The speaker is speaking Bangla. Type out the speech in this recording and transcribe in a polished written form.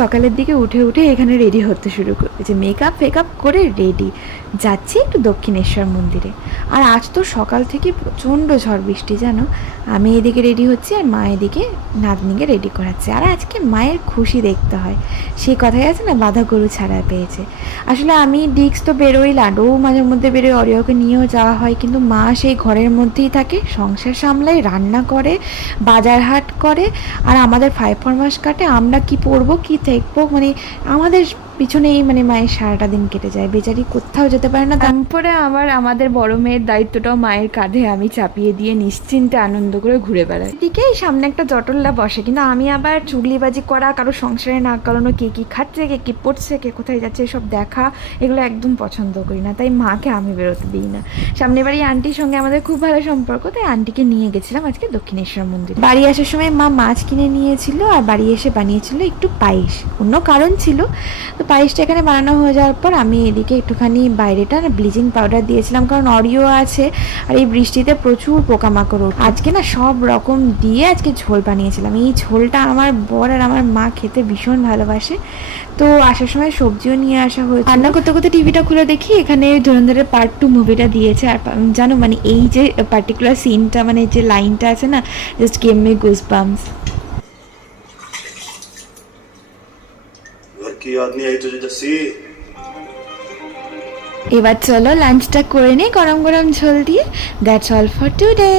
সকালের দিকে উঠে উঠে এখানে রেডি হতে শুরু করেছে, মেকআপ ফেকআপ করে রেডি যাচ্ছি একটু দক্ষিণেশ্বর মন্দিরে। আর আজ তো সকাল থেকে প্রচণ্ড ঝড় বৃষ্টি জানো। আমি এদিকে রেডি হচ্ছি আর মা এদিকে নাতনিকে রেডি করাচ্ছে। আর আজকে মায়ের খুশি দেখতে হয়, সেই কথাই আছে না, বাঁধা গরু ছাড়া পেয়েছে। আসলে আমি ডিস্ক তো বেরোই, লাডুও মাঝে মধ্যে বেরোই, অরিয়কে নিয়েও যাওয়া হয়, কিন্তু মা সেই ঘরের মধ্যেই থাকে, সংসার সামলায়, রান্না করে, বাজার হাট করে, আর আমাদের 5 মাস কাটে। আমরা কি পরবো কি দেখবো, মানে আমাদের পিছনেই মানে মায়ের সারাটা দিন কেটে যায়, বেচারি কোথাও যেতে পারে না। তারপরে আমাদের বড় মেয়ের দায়িত্বটাও মায়ের কাঁধে আমি চাপিয়ে দিয়ে নিশ্চিন্তে আনন্দ করে ঘুরে বেড়াই। এদিকে সামনে একটা জটল্লা বসে, কিন্তু আমি আবার চুগলিবাজি করা, কারো সংসারে না কারণে কে কী খাচ্ছে, কে কী পড়ছে, কে কোথায় যাচ্ছে, এসব দেখা এগুলো একদম পছন্দ করি না, তাই মাকে আমি বেরোতে দিই না। সামনে বাড়ি আন্টির সঙ্গে আমাদের খুব ভালো সম্পর্ক, তাই আন্টিকে নিয়ে গেছিলাম আজকে দক্ষিণেশ্বর মন্দির। বাড়ি আসার সময় মা মাছ কিনে নিয়েছিল আর বাড়ি এসে বানিয়েছিল একটু পায়েস, অন্য কারণ ছিল। তো পায়েসটা এখানে বানানো হয়ে যাওয়ার পর আমি এদিকে একটুখানি বাইরেটা ব্লিচিং পাউডার দিয়েছিলাম, কারণ অরিও আছে আর এই বৃষ্টিতে প্রচুর পোকামাকড় ওঠে। আজকে না সব রকম দিয়ে আজকে ঝোল বানিয়েছিলাম। এই ঝোলটা আমার বর আর আমার মা খেতে ভীষণ ভালোবাসে, তো আসার সময় সবজিও নিয়ে আসা হয়েছে। রান্না করতে করতে টিভিটা খুলে দেখি এখানে ধুরন্ধরের পার্ট 2 মুভিটা দিয়েছে। আর জানো মানে এই যে পার্টিকুলার সিনটা, মানে যে লাইনটা আছে না, জাস্ট গেভ মি গুজবাম্পস। की याद नहीं आई तुझे जस्सी? এবার চলো লাঞ্চটা করে নিই গরম গরম ঝোল দিয়ে। That's all for today.